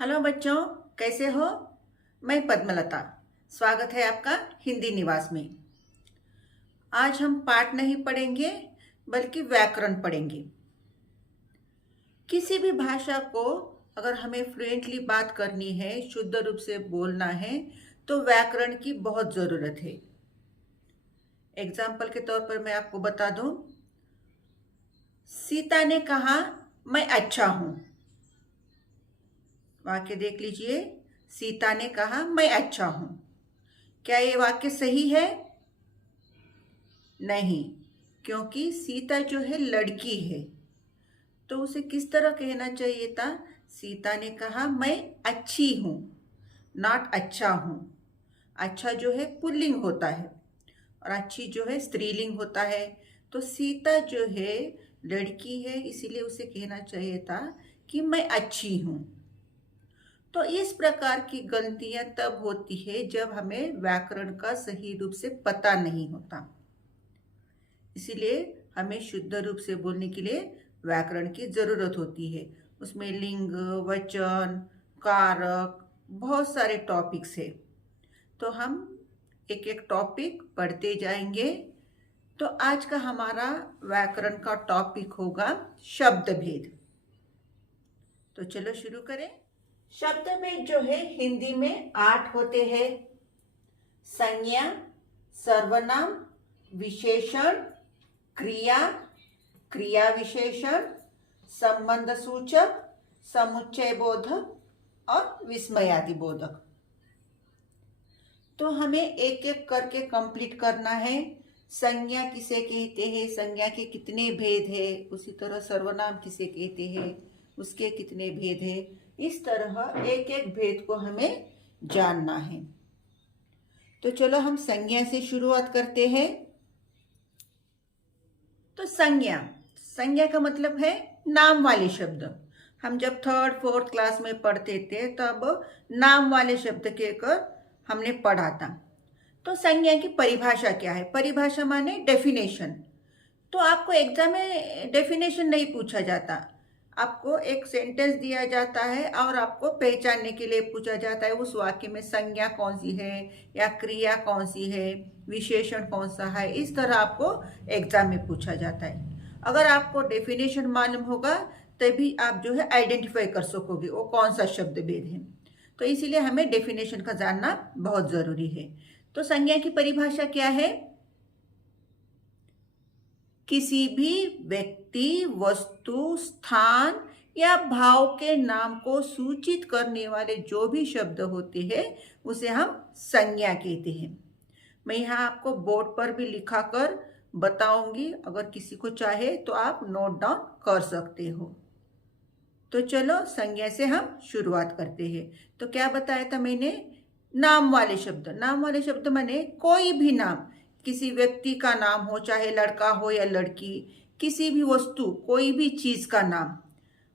Hello बच्चों, कैसे हो? मैं पद्मलता। स्वागत है आपका हिंदी निवास में। आज हम पाठ नहीं पढ़ेंगे बल्कि व्याकरण पढ़ेंगे। किसी भी भाषा को अगर हमें फ्लुएंटली बात करनी है, शुद्ध रूप से बोलना है, तो व्याकरण की बहुत ज़रूरत है। एग्जाम्पल के तौर पर मैं आपको बता दूं, सीता ने कहा मैं अच्छा हूं। वाक्य देख लीजिए। सीता ने कहा मैं अच्छा हूं। क्या ये वाक्य सही है? नहीं, क्योंकि सीता जो है लड़की है, तो उसे किस तरह कहना चाहिए था? सीता ने कहा मैं अच्छी हूं, नॉट अच्छा हूं। अच्छा जो है पुल्लिंग होता है और अच्छी जो है स्त्रीलिंग होता है। तो सीता जो है लड़की है, इसीलिए उसे कहना चाहिए था कि मैं अच्छी हूं। तो इस प्रकार की गलतियां तब होती है जब हमें व्याकरण का सही रूप से पता नहीं होता। इसीलिए हमें शुद्ध रूप से बोलने के लिए व्याकरण की जरूरत होती है। उसमें लिंग, वचन, कारक, बहुत सारे टॉपिक्स है। तो हम एक एक टॉपिक पढ़ते जाएंगे। तो आज का हमारा व्याकरण का टॉपिक होगा शब्द भेद। तो चलो शुरू करें। शब्द भेद जो है हिंदी में 8 होते हैं। संज्ञा, सर्वनाम, विशेषण, क्रिया, क्रिया विशेषण, संबंध सूचक, समुच्चय बोधक और विस्मयादि बोधक। तो हमें एक एक करके कंप्लीट करना है। संज्ञा किसे कहते हैं, संज्ञा के कितने भेद है, उसी तरह सर्वनाम किसे कहते हैं, उसके कितने भेद है। इस तरह एक एक भेद को हमें जानना है। तो चलो हम संज्ञा से शुरुआत करते हैं। तो संज्ञा, संज्ञा का मतलब है नाम वाले शब्द। हम जब 3rd 4th क्लास में पढ़ते थे तब नाम वाले शब्द के कर हमने पढ़ा था। तो संज्ञा की परिभाषा क्या है? परिभाषा माने डेफिनेशन। तो आपको एग्जाम में डेफिनेशन नहीं पूछा जाता, आपको एक सेंटेंस दिया जाता है और आपको पहचानने के लिए पूछा जाता है उस वाक्य में संज्ञा कौन सी है या क्रिया कौन सी है, विशेषण कौन सा है। इस तरह आपको एग्जाम में पूछा जाता है। अगर आपको डेफिनेशन मालूम होगा तभी आप जो है आइडेंटिफाई कर सकोगे वो कौन सा शब्द भेद है। तो इसीलिए हमें डेफिनेशन का जानना बहुत जरूरी है। तो संज्ञा की परिभाषा क्या है? किसी भी व्यक्ति, वस्तु, स्थान या भाव के नाम को सूचित करने वाले जो भी शब्द होते हैं उसे हम संज्ञा कहते हैं। मैं यहाँ आपको बोर्ड पर भी लिखा कर बताऊंगी, अगर किसी को चाहे तो आप नोट डाउन कर सकते हो। तो चलो संज्ञा से हम शुरुआत करते हैं। तो क्या बताया था मैंने? नाम वाले शब्द। नाम वाले शब्द माने कोई भी नाम, किसी व्यक्ति का नाम हो, चाहे लड़का हो या लड़की, किसी भी वस्तु, कोई भी चीज का नाम।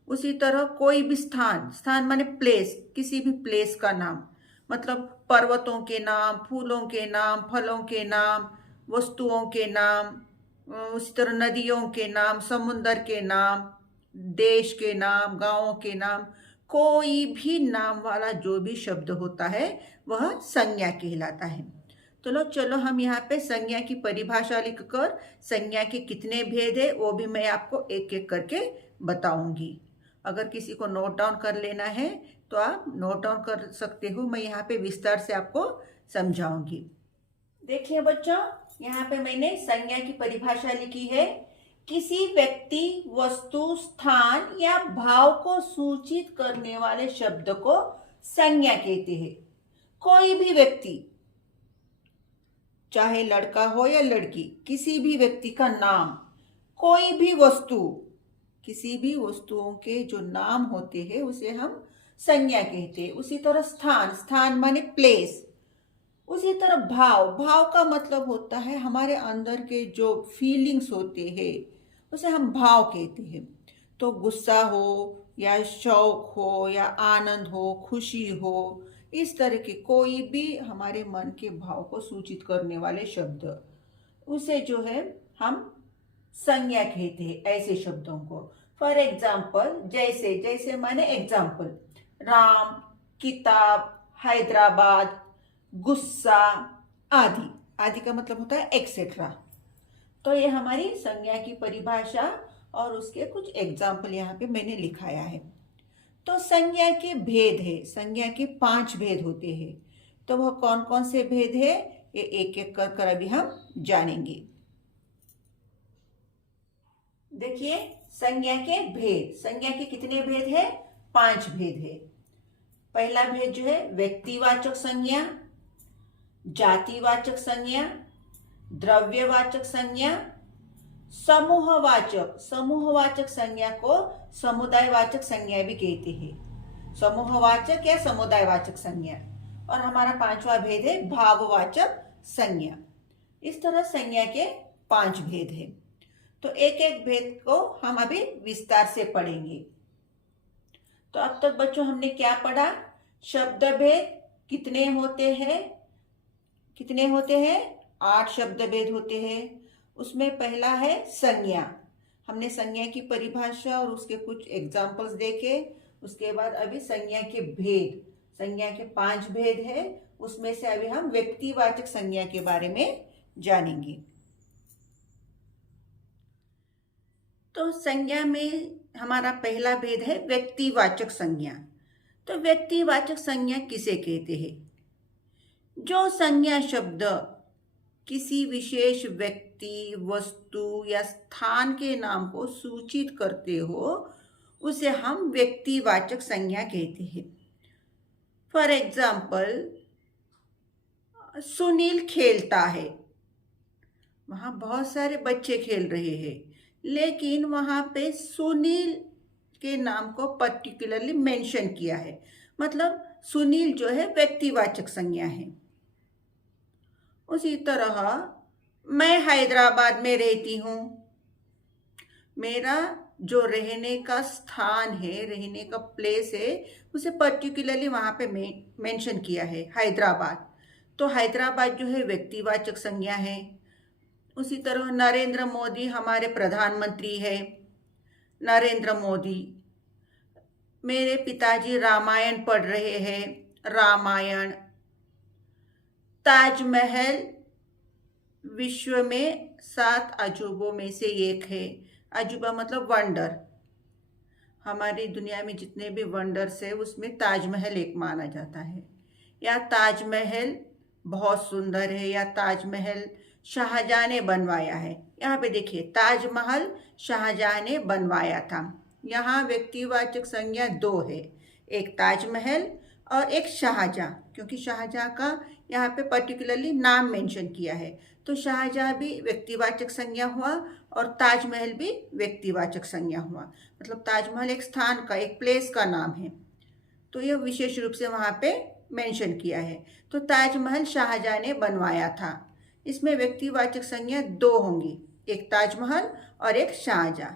उसी तरह कोई भी स्थान, स्थान माने प्लेस, किसी भी प्लेस का नाम, मतलब पर्वतों के नाम, फूलों के नाम, फलों के नाम, वस्तुओं के नाम, उसी तरह नदियों के नाम, समुंदर के नाम, देश के नाम, गांवों के नाम, कोई भी नाम वाला जो भी शब्द होता है वह संज्ञा कहलाता है। तो चलो हम यहाँ पे संज्ञा की परिभाषा लिखकर संज्ञा के कितने भेद है वो भी मैं आपको एक एक करके बताऊंगी। अगर किसी को नोट डाउन कर लेना है तो आप नोट डाउन कर सकते हो, मैं यहाँ पे विस्तार से आपको समझाऊंगी। देखिए बच्चों, यहाँ पे मैंने संज्ञा की परिभाषा लिखी है। किसी व्यक्ति, वस्तु, स्थान या भाव को सूचित करने वाले शब्द को संज्ञा कहते हैं। कोई भी व्यक्ति, चाहे लड़का हो या लड़की, किसी भी व्यक्ति का नाम, कोई भी वस्तु, किसी भी वस्तुओं के जो नाम होते हैं उसे हम संज्ञा कहते हैं। उसी तरह स्थान, स्थान माने प्लेस। उसी तरह भाव, भाव का मतलब होता है हमारे अंदर के जो फीलिंग्स होते हैं उसे हम भाव कहते हैं। तो गुस्सा हो या शौक हो या आनंद हो, खुशी हो, इस तरह के कोई भी हमारे मन के भाव को सूचित करने वाले शब्द, उसे जो है हम संज्ञा कहते हैं ऐसे शब्दों को। फॉर एग्जाम्पल, जैसे, जैसे माने एग्जाम्पल। राम, किताब, हैदराबाद, गुस्सा आदि। आदि का मतलब होता है एक्सेट्रा। तो ये हमारी संज्ञा की परिभाषा और उसके कुछ एग्जाम्पल यहाँ पे मैंने लिखाया है। तो संज्ञा के भेद है, संज्ञा के 5 भेद होते हैं। तो वह कौन कौन से भेद है ये एक एक कर कर अभी हम जानेंगे। देखिए संज्ञा के भेद, संज्ञा के कितने भेद है? 5 भेद है। पहला भेद जो है व्यक्तिवाचक संज्ञा, जातिवाचक संज्ञा, द्रव्यवाचक संज्ञा, समूहवाचक। समूहवाचक संज्ञा को समुदायवाचक संज्ञा भी कहते हैं, समूहवाचक या समुदायवाचक संज्ञा। और हमारा 5वां भेद है भाववाचक संज्ञा। इस तरह संज्ञा के 5 भेद हैं। तो एक एक भेद को हम अभी विस्तार से पढ़ेंगे। तो अब तक बच्चों हमने क्या पढ़ा? शब्द भेद कितने होते हैं? कितने होते हैं? 8 शब्द भेद होते हैं। उसमें पहला है संज्ञा। हमने संज्ञा की परिभाषा और उसके कुछ एग्जाम्पल्स देखे। उसके बाद अभी संज्ञा के भेद, संज्ञा के 5 भेद है। उसमें से अभी हम व्यक्तिवाचक संज्ञा के बारे में जानेंगे। तो संज्ञा में हमारा पहला भेद है व्यक्तिवाचक संज्ञा। तो व्यक्तिवाचक संज्ञा किसे कहते हैं? जो संज्ञा शब्द किसी विशेष व्यक्ति, वस्तु या स्थान के नाम को सूचित करते हो उसे हम व्यक्तिवाचक संज्ञा कहते हैं। फॉर एग्जाम्पल, सुनील खेलता है। वहाँ बहुत सारे बच्चे खेल रहे हैं, लेकिन वहाँ पे सुनील के नाम को पर्टिकुलरली मेंशन किया है, मतलब सुनील जो है व्यक्तिवाचक संज्ञा है। उसी तरह मैं हैदराबाद में रहती हूँ। मेरा जो रहने का स्थान है, रहने का प्लेस है, उसे पर्टिकुलरली वहाँ पे मेंशन किया है, हैदराबाद। तो हैदराबाद जो है व्यक्तिवाचक संज्ञा है। उसी तरह नरेंद्र मोदी हमारे प्रधानमंत्री है, नरेंद्र मोदी। मेरे पिताजी रामायण पढ़ रहे हैं, रामायण। ताजमहल विश्व में 7 अजूबों में से एक है। अजूबा मतलब वंडर। हमारी दुनिया में जितने भी वंडर्स है उसमें ताजमहल एक माना जाता है। या ताजमहल बहुत सुंदर है, या ताजमहल शाहजहां ने बनवाया है। यहाँ पे देखिए ताजमहल शाहजहां ने बनवाया था। यहाँ व्यक्तिवाचक संज्ञा 2 है, एक ताजमहल और एक शाहजहां, क्योंकि शाहजहां का यहाँ पे पर्टिकुलरली नाम मेंशन किया है। तो शाहजहां भी व्यक्तिवाचक संज्ञा हुआ और ताजमहल भी व्यक्तिवाचक संज्ञा हुआ। मतलब ताजमहल एक स्थान का, एक प्लेस का नाम है, तो यह विशेष रूप से वहाँ पे मेंशन किया है। तो ताजमहल शाहजहां ने बनवाया था। इसमें व्यक्तिवाचक संज्ञा 2 होंगी, एक ताजमहल और एक शाहजहां।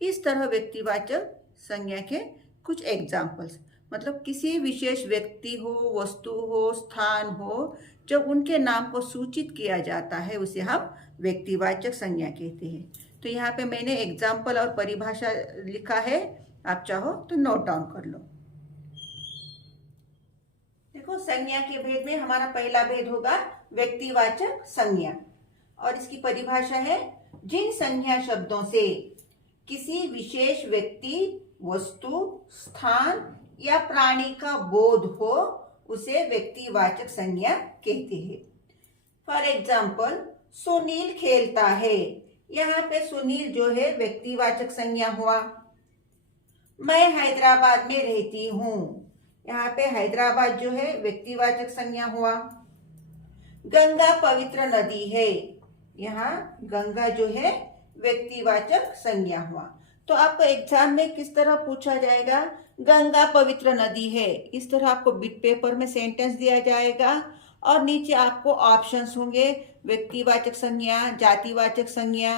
इस तरह व्यक्तिवाचक संज्ञा के कुछ एग्जाम्पल्स, मतलब किसी विशेष व्यक्ति हो, वस्तु हो, स्थान हो, जब उनके नाम को सूचित किया जाता है उसे हम व्यक्तिवाचक संज्ञा कहते हैं। तो यहाँ पे मैंने एग्जाम्पल और परिभाषा लिखा है, आप चाहो तो नोट डाउन कर लो। देखो संज्ञा के भेद में हमारा पहला भेद होगा व्यक्तिवाचक संज्ञा, और इसकी परिभाषा है जिन संज्ञा शब्दों से किसी विशेष व्यक्ति, वस्तु, स्थान या प्राणी का बोध हो उसे व्यक्तिवाचक संज्ञा कहते हैं। फॉर एग्जाम्पल, सुनील खेलता है। यहाँ पे सुनील जो है व्यक्तिवाचक संज्ञा हुआ। मैं हैदराबाद में रहती हूँ। यहाँ पे हैदराबाद जो है व्यक्तिवाचक संज्ञा हुआ। गंगा पवित्र नदी है। यहाँ गंगा जो है व्यक्तिवाचक संज्ञा हुआ। तो आपको एग्जाम में किस तरह पूछा जाएगा? गंगा पवित्र नदी है। इस तरह आपको बिट पेपर में सेंटेंस दिया जाएगा और नीचे आपको ऑप्शंस होंगे, व्यक्तिवाचक संज्ञा, जातिवाचक संज्ञा,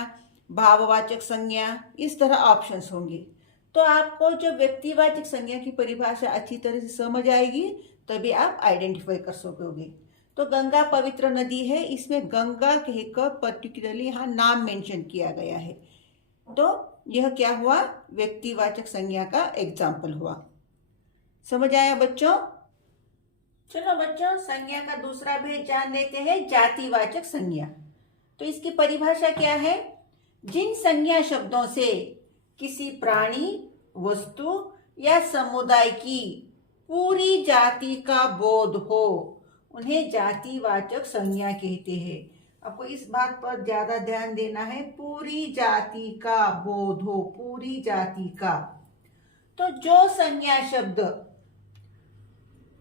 भाववाचक संज्ञा, इस तरह ऑप्शंस होंगे। तो आपको जब व्यक्तिवाचक संज्ञा की परिभाषा अच्छी तरह से समझ आएगी तभी आप आइडेंटिफाई कर सकोगे। तो गंगा पवित्र नदी है, इसमें गंगा कहकर पर्टिकुलरली यहाँ नाम मेंशन किया गया है। तो यह क्या हुआ? व्यक्तिवाचक संज्ञा का एग्जाम्पल हुआ। समझ आया बच्चों? चलो बच्चों, संज्ञा का दूसरा भेद जान लेते हैं, जातिवाचक संज्ञा। तो इसकी परिभाषा क्या है? जिन संज्ञा शब्दों से किसी प्राणी, वस्तु या समुदाय की पूरी जाति का बोध हो, उन्हें जातिवाचक संज्ञा कहते हैं। आपको इस बात पर ज्यादा ध्यान देना है, पूरी जाति का बोध हो, पूरी जाति का। तो जो संज्ञा शब्द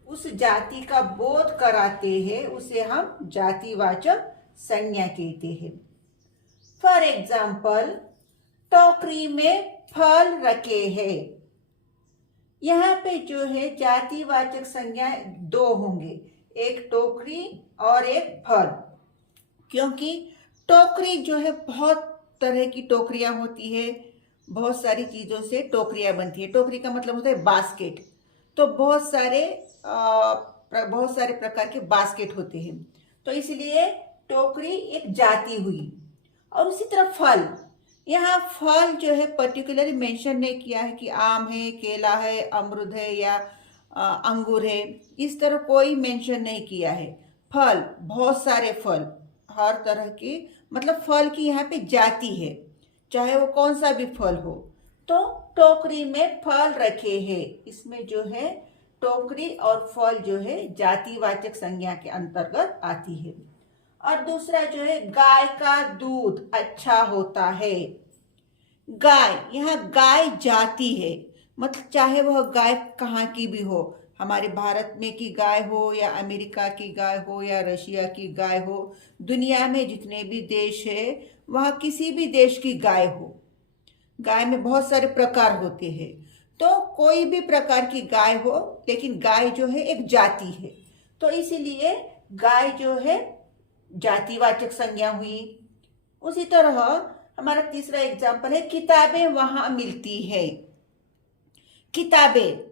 उस जाति का बोध कराते हैं उसे हम जातिवाचक संज्ञा कहते हैं। फॉर एग्जाम्पल, टोकरी में फल रखे हैं। यहाँ पे जो है जातिवाचक संज्ञा दो होंगे, एक टोकरी और एक फल। क्योंकि टोकरी जो है, बहुत तरह की टोकरियां होती है, बहुत सारी चीजों से टोकरियां बनती है। टोकरी का मतलब होता है बास्केट। तो बहुत सारे प्रकार के बास्केट होते हैं। तो इसलिए टोकरी एक जाति हुई। और उसी तरह फल, यहाँ फल जो है पर्टिकुलरली मेंशन नहीं किया है कि आम है, केला है, अमरूद है या अंगूर है, इस तरह कोई मेंशन नहीं किया है। फल, बहुत सारे फल, हर तरह की, मतलब फल की यहाँ पे जाति है, चाहे वो कौन सा भी फल हो। तो टोकरी में फल रखे हैं, इसमें जो है टोकरी और फल जो है जातिवाचक संज्ञा के अंतर्गत आती है। और दूसरा जो है, गाय का दूध अच्छा होता है। गाय, यहाँ गाय जाति है, मतलब चाहे वह गाय कहाँ की भी हो, हमारे भारत में की गाय हो या अमेरिका की गाय हो या रशिया की गाय हो, दुनिया में जितने भी देश है वहाँ किसी भी देश की गाय हो। गाय में बहुत सारे प्रकार होते हैं, तो कोई भी प्रकार की गाय हो, लेकिन गाय जो है एक जाति है। तो इसीलिए गाय जो है जातिवाचक संज्ञा हुई। उसी तरह हमारा तीसरा एग्जाम्पल है, किताबें वहां मिलती है। किताबें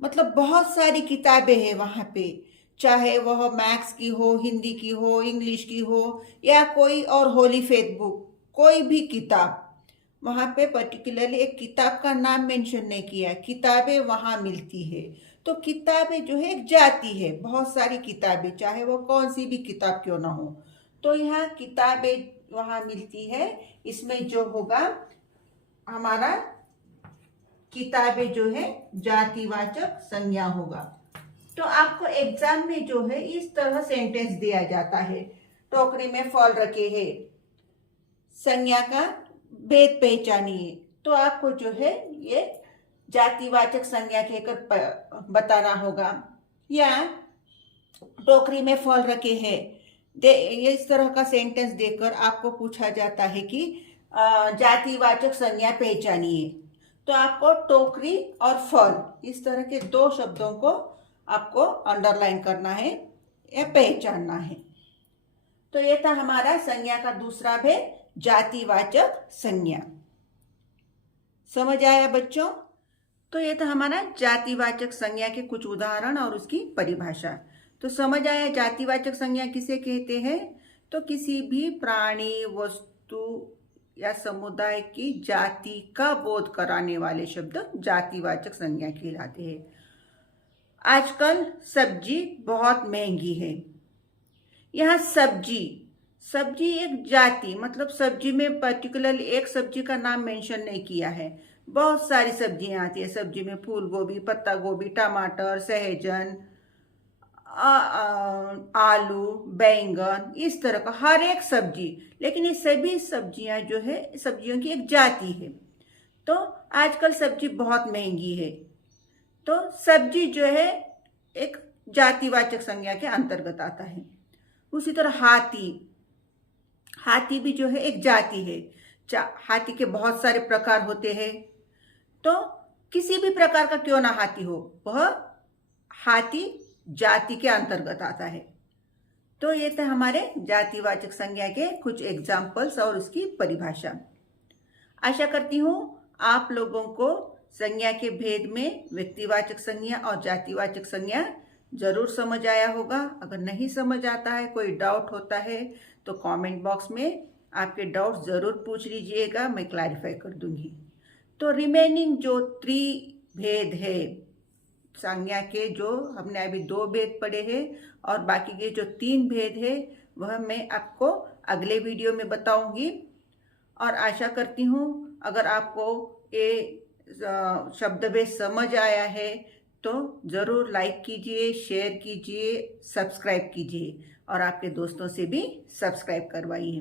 मतलब बहुत सारी किताबें हैं वहां पे, चाहे वह मैथ्स की हो, हिंदी की हो, इंग्लिश की हो या कोई और होली फेथ बुक, कोई भी किताब। वहां पे पर्टिकुलरली एक किताब का नाम मेंशन नहीं किया, किताबें वहां मिलती है। तो किताबें जो है एक जाति है, बहुत सारी किताबें, चाहे वो कौन सी भी किताब क्यों ना हो। तो यहाँ किताबें वहां मिलती है, इसमें जो होगा हमारा किताबें जो है जातिवाचक संज्ञा होगा। तो आपको एग्जाम में जो है इस तरह सेंटेंस दिया जाता है, टोकरी में फल रखे हैं, संज्ञा का भेद पहचानिए। तो आपको जो है ये जातिवाचक संज्ञा कहकर बताना होगा। या टोकरी में फल रखे हैं, ये इस तरह का सेंटेंस देकर आपको पूछा जाता है कि जातिवाचक संज्ञा पहचानिए। तो आपको टोकरी और फल, इस तरह के दो शब्दों को आपको अंडरलाइन करना है या पहचानना है। तो ये था हमारा संज्ञा का दूसरा भेद, जातिवाचक संज्ञा। समझ आया बच्चों? तो ये था हमारा जातिवाचक संज्ञा के कुछ उदाहरण और उसकी परिभाषा। तो समझ आया जातिवाचक संज्ञा किसे कहते हैं? तो किसी भी प्राणी, वस्तु या समुदाय की जाति का बोध कराने वाले शब्द जातिवाचक संज्ञा कहलाते हैं। आजकल सब्जी बहुत महंगी है। यहाँ सब्जी एक जाति, मतलब सब्जी में पर्टिकुलरली एक सब्जी का नाम मेंशन नहीं किया है, बहुत सारी सब्जियां आती है। सब्जी में फूल गोभी, पत्ता गोभी, टमाटर, सहजन, आलू, बैंगन, इस तरह का हर एक सब्जी। लेकिन ये सभी सब्जियां जो है सब्जियों की एक जाति है। तो आजकल सब्जी बहुत महंगी है, तो सब्जी जो है एक जातिवाचक संज्ञा के अंतर्गत आता है। उसी तरह हाथी भी जो है एक जाति है। हाथी के बहुत सारे प्रकार होते हैं, तो किसी भी प्रकार का क्यों ना हाथी हो, वह हाथी जाति के अंतर्गत आता है। तो ये थे हमारे जातिवाचक संज्ञा के कुछ एग्जाम्पल्स और उसकी परिभाषा। आशा करती हूँ आप लोगों को संज्ञा के भेद में व्यक्तिवाचक संज्ञा और जातिवाचक संज्ञा जरूर समझ आया होगा। अगर नहीं समझ आता है, कोई डाउट होता है, तो कमेंट बॉक्स में आपके डाउट्स जरूर पूछ लीजिएगा, मैं क्लैरिफाई कर दूंगी। तो रिमेनिंग जो 3 भेद है, संज्ञा के जो हमने अभी 2 भेद पढ़े हैं और बाकी के जो 3 भेद है वह मैं आपको अगले वीडियो में बताऊंगी। और आशा करती हूँ अगर आपको ये शब्द भेद समझ आया है तो ज़रूर लाइक कीजिए, शेयर कीजिए, सब्सक्राइब कीजिए और आपके दोस्तों से भी सब्सक्राइब करवाइए।